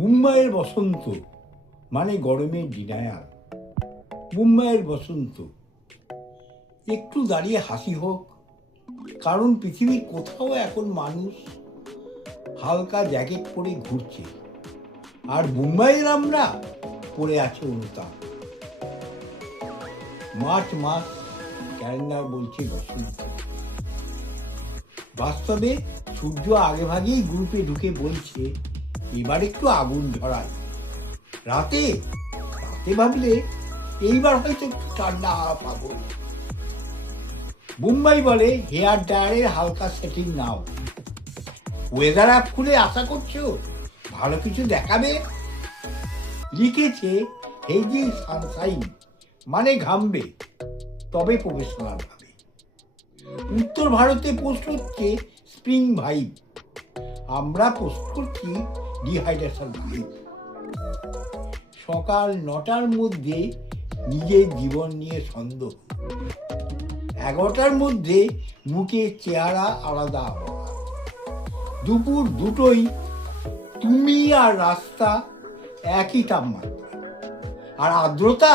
মুম্বাইয়ের বসন্ত মানে গরমের ডিনায়াল। মুম্বাইয়ের বসন্ত, একটু দাঁড়িয়ে হাসি হোক, কারণ পৃথিবীর কোথাও এখন মানুষ হালকা জ্যাকেট পরে ঘুরছে, আর মুম্বাইয়ের আমরা পরে আছে অনুতাপ। মার্চ মাস, ক্যালেন্ডার বলছে বসন্ত। বাস্তবে সূর্য আগে ভাগেই গ্রুপে ঢুকে বলছে এবার একটু আগুন ঝরায়। রাতে রাতে ভাবলে এইবার হয়তো একটু ঠান্ডা পাবো। মুম্বাই বলে হেয়ার ড্রায়ারের হালকা সেটিং নাও। ওয়েদার অ্যাপ খুলে আশা করছো ভালো কিছু দেখাবে। লিখেছে হেজি সানশাইন, মানে ঘামবে, তবে প্রফেশনাল ভাবে। উত্তর ভারতে পোস্ট হচ্ছে স্প্রিং ভাইব, আমরা পোস্ট করছি ডিহাইড্রেশন ভাইব। সকাল 9টার মধ্যে নিজের জীবন নিয়ে সন্দেহ, 11টার মধ্যে মুখে চেহারা আলাদা হওয়া, দুপুর 2টোই তুমি আর রাস্তা একই তাপমাত্রা, আর আর্দ্রতা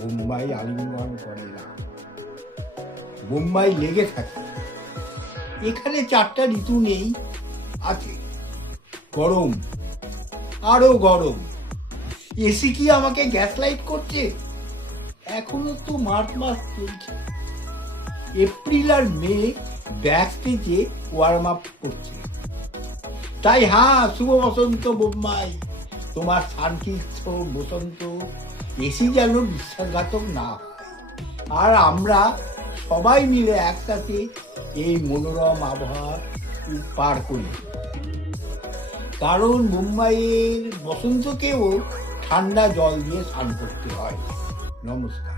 মুম্বাই আলিঙ্গন করে না, মুম্বাই লেগে থাকে। এখানে 4টা ঋতু নেই, আছে গরম, আরো গরম। এসি কি আমাকে গ্যাস লাইট করছে? এখনো তো মার্চ মাস চলছে। এপ্রিল আর মে ব্যাক স্টেজে ওয়ার্ম আপ করছে। তাই হ্যাঁ, শুভ বসন্ত মুম্বাই, তোমার শান্তি বসন্ত। এসি যেন বিশ্বাসঘাতক না হয়, আর আমরা সবাই মিলে একসাথে এই মনোরম আবহাওয়া পার করি। কারণ মুম্বাইয়ের বসন্তকেও ঠান্ডা জল দিয়ে স্নান করতে হয়। নমস্কার।